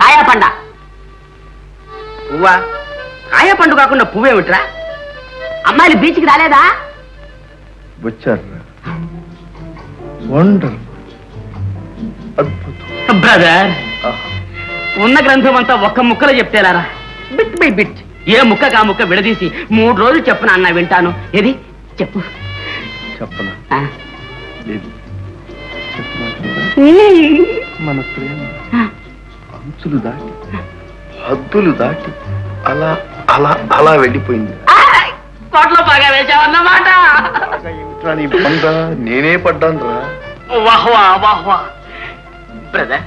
కాయా పండ పువ్వా? కాయా పండు కాకుండా పువ్వేమిట్రా? అమ్మాయిలు బీచ్కి రాలేదా? బ్రదర్, ఉన్న గ్రంథం అంతా ఒక్క ముక్కలో చెప్తేలారా, బిట్ బై బిట్, ఏ ముక్క ఆ ముక్క విడదీసి 3 రోజులు చెప్పనా అన్న వింటాను. ఏది చెప్పు. చెప్పనా? మన ప్రేమ అంచులు దాటి హద్దులు దాటి అలా అలా అలా వెళ్ళిపోయింది. కోట్లో బాగా వేసావన్నమాట. నీ పంట నేనే పడ్డాను రా. వాహ్వా వాహ్వా. బ్రదర్,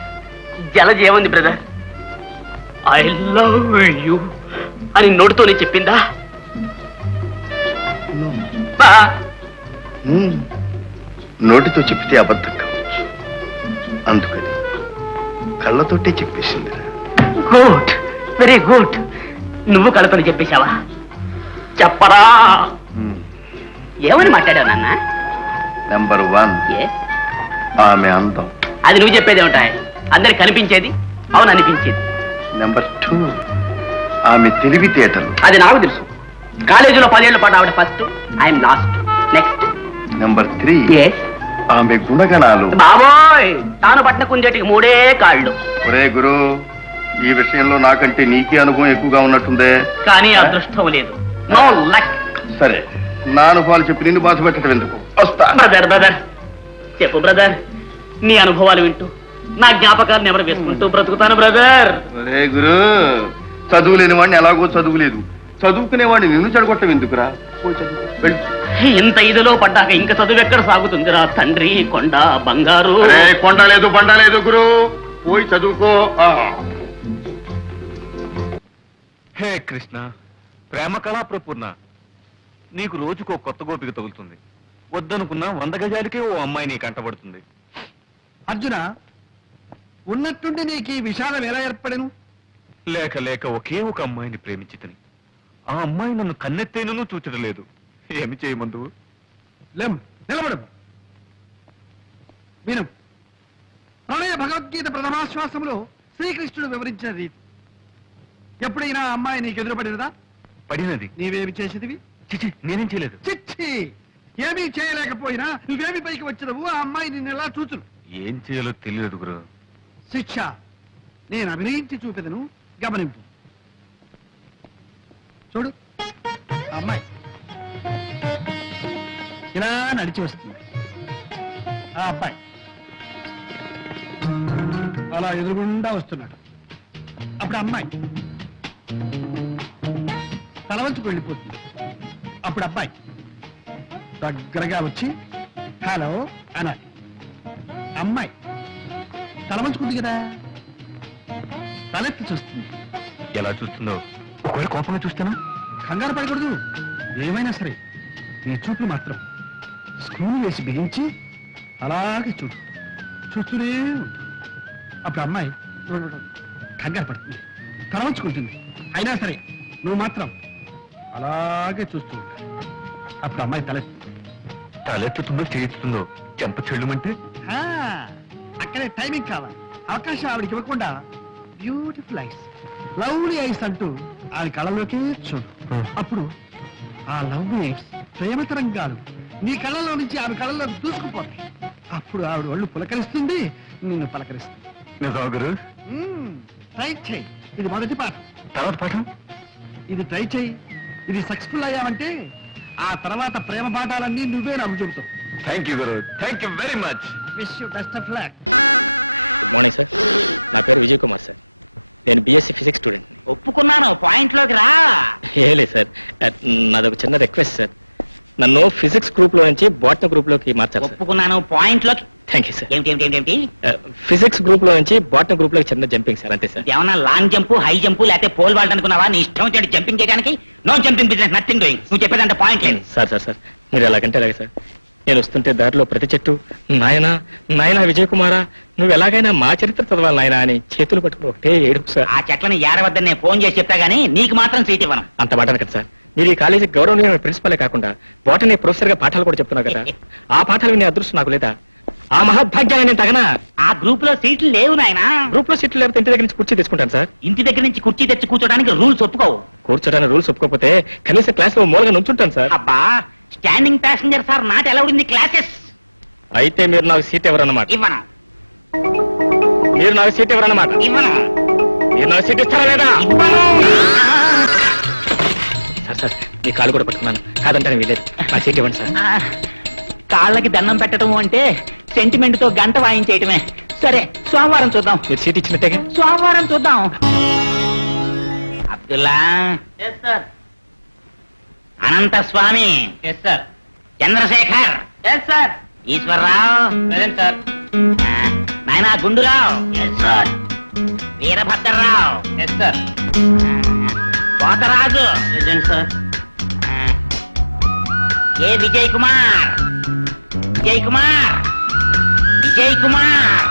జలజ ఏముంది బ్రదర్? ఐ లవ్ యూ అని నోటితోనే చెప్పిందా? నోటితో చెప్తే అబద్ధం కావచ్చు, అందుకని కళ్ళతోటే చెప్పేసింది. Good, very good. నువ్వు కళ్ళతోనే చెప్పేశావా? చెప్పరా. ఏమని మాట్లాడావు నాన్న? నెంబర్ 1 ఆమె అందం. అది నువ్వు చెప్పేది ఏమిటాయి? అందరికి కనిపించేది అవును అనిపించేది. నెంబర్ 2 ఆమె తెలివితేటలు. అది నాకు తెలుసు. కాలేజీలో 10 ఏళ్ల పాటు ఆవిడ first, I'm last. Next. Number 3 ఆమె గుణగణాలు. బాబోయ్, తాను పట్టిన కుంజటికి 3 కాళ్ళు. ఒరే గురు, ఈ విషయంలో నాకంటే నీకే అనుభవం ఎక్కువగా ఉన్నట్టుందే. కానీ అదృష్టం లేదు. No luck. సరే, నా అనుభవాలు చెప్పి నిన్ను బాధ పెట్టడం ఎందుకు? వస్తా. బ్రదర్ చెప్పు బ్రదర్. నీ అనుభవాలు వింటూ నా జ్ఞాపకాలను ఎవరు వేసుకుంటూ బ్రతుకుతాను బ్రదర్. ఒరే గురు, చదువు లేని వాడిని ఎలాగో చదువు లేదు, చదువుకునేవాడిని నిన్ను చెడగొట్టం ఎందుకురా? ఇంత ఇదిలో పడ్డాక ఇంకా చదువు ఎక్కడ సాగుతుందిరా తండ్రి? కొండ బంగారు. కొండ లేదు బండ లేదు గురు, పోయి చదువుకో. హే కృష్ణ, ప్రేమ కళా ప్రపూర్ణ, నీకు రోజుకో కొత్త గోపిక తగులుతుంది. వద్దనుకున్నా 100 గజాలకే ఓ అమ్మాయి నీ కంటబడుతుంది. అర్జున, ఉన్నట్టుండి నీకు ఈ విషాదం ఎలా ఏర్పడను? లేక లేక ఒకే ఒక అమ్మాయిని ప్రేమించితిని. ఆ అమ్మాయి నన్ను కన్నెత్తేనూ చూచడం లేదు. ఏమి చేయమందు? నిలబడు, విను. ప్రణయ భగవద్గీత ప్రథమాశ్వాసంలో శ్రీకృష్ణుడు వివరించిన రీతి. ఎప్పుడైనా అమ్మాయి నీకు ఎదురుపడినదా? పడినది. నీవేమి చేసేదివి? చిచి, నేనేం చేయలేదు. చిచ్చి, ఏమీ చేయలేకపోయినా నువ్వేమి పైకి వచ్చినవు? ఆ అమ్మాయి నిన్ను ఎలా చూచును? ఏం చేయాలో తెలియదు గురు. శిక్ష నేను అభినయించి చూపెదను, గమనింపు. చూడు, అమ్మాయి ఇలా నడిచి వస్తుంది. ఆ అబ్బాయి అలా ఎదురుగుండా వస్తున్నాడు. అప్పుడు అమ్మాయి తల వంచుకు వెళ్ళిపోతుంది. అప్పుడు అబ్బాయి దగ్గరగా వచ్చి హలో అనాలి. అమ్మాయి తల వంచుకుంది కదా, తలెత్తి చూస్తుంది. ఎలా చూస్తుందో? ఒకవేళ కోపంగా చూస్తానా? కంగారు పడకూడదు. ఏమైనా సరే నీ చూపులు మాత్రం స్క్రూలు వేసి బిగించి అలాగే చూడు, చూస్తూనే ఉంటుంది. అప్పుడు అమ్మాయి కంగారు పడుతుంది, తల వంచుకుంటుంది. అయినా సరే నువ్వు మాత్రం అలాగే చూస్తూ ఉంటా. అప్పుడు అమ్మాయి తలెత్తుతుందో చేయిస్తుందో చెంప చెల్లుమంటే అక్కడే టైమింగ్ కావాలి. అవకాశం ఆవిడకి ఇవ్వకుండా బ్యూటిఫుల్ ఐస్, లవ్లీ ఐస్ అంటూ ఆవిడ కళ్ళలోకే చూడు. అప్పుడు ఆ లవ్లీ ఐస్ ప్రేమ తరంగాలు నీ కళ్ళలో నుంచి ఆవిడ కళ్ళలో దూసుకుపోతాయి. అప్పుడు ఆవిడ ఒళ్ళు పులకరిస్తుంది, నిన్ను పలకరిస్తుంది. ట్రై చేయి. ఇది మొదటి పాఠం. తర్వాత పాఠం? ఇది ట్రై చేయి. ఇది సక్సెస్ఫుల్ అయ్యావంటే ఆ తర్వాత ప్రేమ పాఠాలన్నీ నువ్వే నమ్ము చెబుతావు. Thank you guru, thank you very much. Wish you best of luck. Good morning sir, నా పేరు విజయ్ కుమార్ సార్. నేను BSc ఫిజిక్స్ స్టూడెంట్. ఒప్పుకున్నాను, పాయింట్ లోకి రా. లేదు సార్, నాదొక చిన్న రిక్వెస్ట్ సార్. నన్ను ఫిజిక్స్ గ్రూప్ లో నుంచి బాటనీ గ్రూప్ లోకి మార్చారు. ఒప్పుకున్నాను, పాయింట్ లోకి. Thank you sir. ఏమిటి? ఫిజిక్స్ గ్రూప్ లో నుంచి బాటనీ గ్రూప్ లోకి చిన్న జంపింగ్ సార్, అంతే సార్. ఏమన్నా లాంగ్ జంప్, హై జంప్, లేకపోతే పోల్ వాల్ట్ అనుకున్నావా? నీ ఇష్టం వచ్చి జంపింగ్ చేయడానికి. No jumping business, nothing doing. నువ్వు చెప్పేదంటే పాయింట్ లేదు. సార్ సార్ సార్, మీరు ఎలాగంటే అలాగే సార్. నేను వస్తుంటే దారిలో ప్రతి చెట్టు నాయనా నాయనా విజయ్ కుమారా నువ్వు ఎలాగైనా మా చరిత్ర చదవాలి నాయనా అని చేతులు పట్టుకుని ఒకటే ఏడుపు సార్. ఆ చెట్లని ఏడవద్దని నేను ఫోన్ చేసి చెప్తా గానీ నీకు మాత్రం సీట్ ఇవ్వను. అంత మాట కదా సార్. మీరు ఈ కాలేజీ గౌరవనీయమైన ప్రిన్సిపలే కాకుండా బోటనీ ప్రొఫెసర్ గా పాఠాలు కూడా చెప్తున్నారు కదా. ఆ పాఠాలు వినే అదృష్టం నాకు లేదా? ఆ మహద్భాగ్యాన్ని నేను తగనా? ఆ గ్రూప్ లో సీట్లు లేవు నాయనా. గ్రూప్ లో సీట్లు లేకపోతే ఇంటి దగ్గర నుంచి కుర్చీ తెచ్చుకుంటాను సార్. ఇంటి దగ్గర నుంచి కుర్చీ తెచ్చి కూర్చోడానికి రూల్స్ ఒప్పుకోవు. కూర్చోడానికి రూల్స్ ఒప్పుకోకపోతే కనీసం క్లాస్ లో మూలగా నుంచుంటాను సార్. అబ్బా standing passenger sir not allowed in the classes. అయితే మీరు నాకు సీట్ ఎవరన్నమాట? ఇవ్వను మీరు నాకు సీట్ ఎవరన్నమాట? ఇవ్వను మీరు నాకు సీట్ ఇస్తారా లేదా? ఇవ్వను. సార్ సార్ మీ కాలు కూడా పట్టుకున్నాను, కాదంటాను వీలేదు. నా సీట్ ఇవ్వండి సార్. ఆ, కాళ్ళకి దండం పెట్టడం అంటే సెంటిమెంట్ తో గంట వాయించేయటమే. సరే సోమవారం చూద్దాం. మీరు సీట్ ఇచ్చినట్టేగా? సోమవారం చూద్దాం. అబ్దుల్లా అనంత స్వామి, చంద్రశేఖర్, ఈశ్వరరావు, నాయనా గుండురావు, వీరభద్రరావు, పోతరాజు, ఏ విజయ్ కుమార్, విజయ్ కుమార్, విజయ్ కుమార్.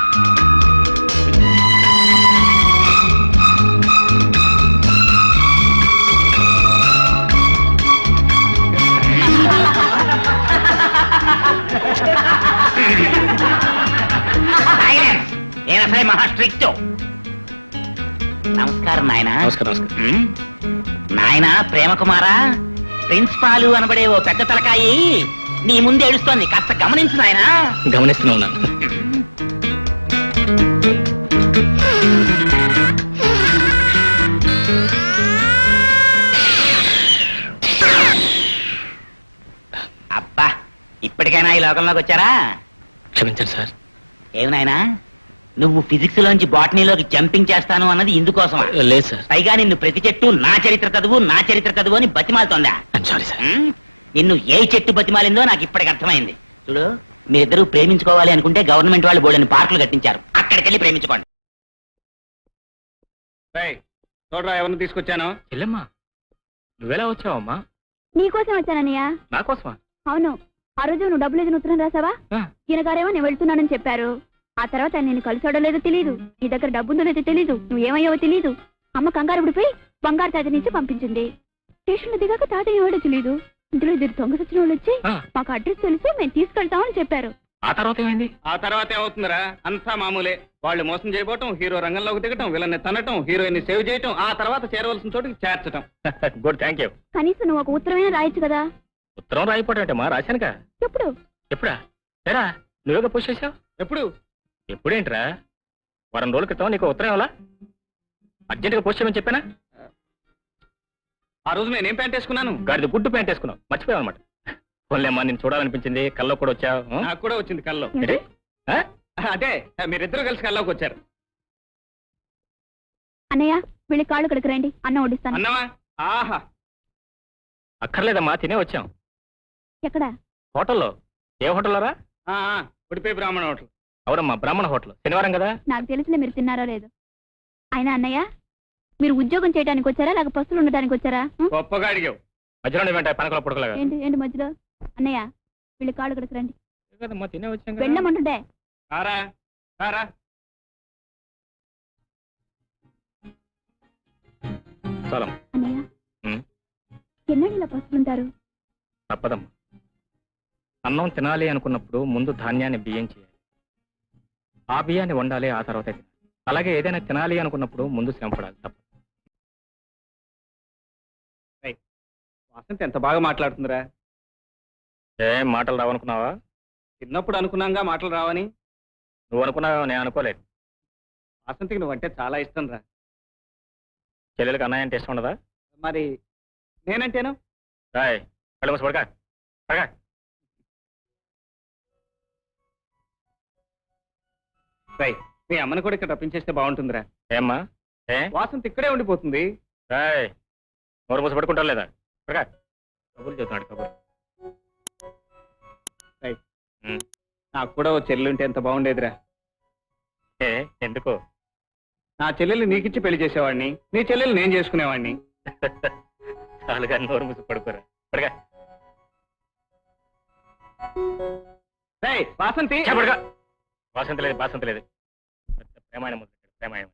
నేను అసలే మహా స్ట్రిక్ట్. నమస్కారం నాయన. నమస్కారం నమస్కారం. నాయన ప్రేమ కుమారా, ప్రిన్సిపాలు అనబడే ఓ పెద్ద తలకాయి నీ ముందు ఏడుస్తోంది, కాస్త గమనించు నాయన. గమనిస్తూనే ఉన్నాను. అబ్బా ఇప్పటికైనా ఈ లోకంలోకి వచ్చారా? క్షమించండి సార్. ఏమి నాయనా, నువ్వు ఫిజిక్స్ లోంచి బాటనీలోకి జంపింగ్ చేస్తాను అన్నది ఇందుకోసమా? లేదు సార్. పైగా నిన్ను ప్రతి చెట్టు నా చరిత్ర చదువు నా చరిత్ర చదువు అని బతిమాలుతోందా? Sorry sir. నిన్ను ఏ చెట్టు బతిమాలిందో నాకు ఇప్పటికి అర్థమైంది. చూడు, మీరిద్దరూ ప్రేమించుకోవాలి అనుకుంటే గవర్నమెంట్ వాళ్ళు బోర్డని పార్కులు కట్టించారు, అక్కడికి వెళ్ళి ప్రేమించుకోండి. చూడరా ఎవరిని తీసుకొచ్చాను. చెల్లెమ్మా నువ్వెలా వచ్చావమ్మా? నీకోసం వచ్చానన్నయ్య. నా కోసమా? అవును, ఆ రోజు నువ్వు డబ్బులు ఏదైనా ఉత్తరం రాసావా? ఈయన గారేమో నేను వెళ్తున్నానని చెప్పారు. ఆ తర్వాత నేను కలిసాడో లేదో తెలీదు, నీ దగ్గర డబ్బుందో లేదో తెలీదు, నువ్వేమయ్యావో తెలీదు. అమ్మ కంగారు పడిపోయి బంగారు తాత నుంచి పంపించింది. స్టేషన్ దిగాక తాతయ్య ఎవడో తెలీదు. ఇందులో ఇద్దరు దొంగ సచ్చిన వాళ్ళు వచ్చి మాకు అడ్రస్ తెలిసి మేము తీసుకెళ్తామని చెప్పారు. ఆ తర్వాత ఏమైంది? ఆ తర్వాత ఏమవుతుందిరా, అంతా మామూలే. వాళ్ళు మోసం చేయబోవటం, హీరో రంగంలోకి దిగటం, విలన్ని తనటం, హీరోయిన్ సేవ్ చేయటం, ఆ తర్వాత చేరవలసిన చోటుకి చేర్చటం. Good, thank you. కనీసం నువ్వు ఒక ఉత్తరమైనా రాయొచ్చు కదా. ఉత్తరం రాయిపోవటం అంటే మా రాశానుగా. ఎప్పుడు? ఎప్పుడా? ఏరా నువ్వేగా పోస్ట్ చేసావు? ఎప్పుడు? ఎప్పుడేంట్రా? వారం రోజుల క్రితం నీకు ఉత్తరం ఇవ్వాలా? అర్జెంటుగా పోస్ట్ చేయమని చెప్పానా? ఆ రోజు నేనేం ప్యాంట్ వేసుకున్నాను? గాడిద గుడ్డు ప్యాంట్ వేసుకున్నావు, మర్చిపోయావు అనమాట. పోన్లేమ్మా, నేను చూడాలనిపించింది, కల్లో కూడా వచ్చావు. నాకు కూడా వచ్చింది కల్లో. ఏంటి? ఆ? అదే మీరిద్దరు కలిసి కల్లోకి వచ్చారు. అన్నయ్య వెళ్ళి కాళ్ళు కడికి రండి, అన్నం వడ్డిస్తాను. అన్నమా? ఆహా, అక్కర్లేదమ్మా, తినే వచ్చాం. ఎక్కడ? హోటల్లో. ఏ హోటల్లో రా? ఉడిపే బ్రాహ్మణ హోటల్. అవునమ్మా, బ్రాహ్మణ హోటల్. శనివారం కదా. నాకు తెలిసిలే మీరు తిన్నారో లేదు. అయినా అన్నయ్య, మీరు ఉద్యోగం చేయడానికి వచ్చారా లేక పస్తులు ఉండడానికి వచ్చారా? గొప్పగా అడిగావు. మధ్యలో వెంట పనకల పుడకలాగా. ఏంటి ఏంటి మధ్యలో? అన్నయ్య వెళ్ళి కాళ్ళు కడికి రండి. కదమ్మా, తినే వచ్చాం. వెళ్ళమంటుండే. కారా కారా. చాలా అన్నయ్య ఎన్నడూ ఇలా పస్తులుంటారు? తప్పదమ్మా. అన్నం తినాలి అనుకున్నప్పుడు ముందు ధాన్యాన్ని బియ్యం చేయాలి, ఆ బియ్యాన్ని వండాలి, ఆ తర్వాత తినాలి. అలాగే ఏదైనా తినాలి అనుకున్నప్పుడు ముందు శ్రమ పడాలి. తప్ప వాసంతి ఎంత బాగా మాట్లాడుతుందిరా. ఏం మాటలు రావనుకున్నావా? చిన్నప్పుడు అనుకున్నాగా మాటలు రావని. నువ్వు అనుకున్నావా? నేను అనుకోలేదు. వాసంతికి నువ్వంటే చాలా ఇష్టం రా. చెల్లెలకి అన్నయ్య అంటే ఇష్టం ఉండదా? మరి నేనంటేను? రాయ్ కళ్ళు మూసి పడక పడక. రాయ్, మీ అమ్మని కూడా ఇక్కడ రప్పించేస్తే బాగుంటుందిరా. ఏమ్మా? ఏ వాసంతి ఇక్కడే ఉండిపోతుంది. రాయ్ నోరు మూసి పడుకుంటా లేదా? పడక. కబుర్లు చెబుతున్నాడు, కబుర్లు. నాకు కూడా ఓ చెల్లెలు ఉంటే ఎంత బాగుండేదిరా. ఏ ఎందుకు? నా చెల్లెలు నీకిచ్చి పెళ్లి చేసేవాడిని, నీ చెల్లెలు నేను చేసుకునేవాడిని. చాలుగా నోరు మూసి పడుకోరా. పడక. వాసంతి చెప్పడుగా. వాసంతి లేదు ప్రేమాయణం ప్రేమాయణం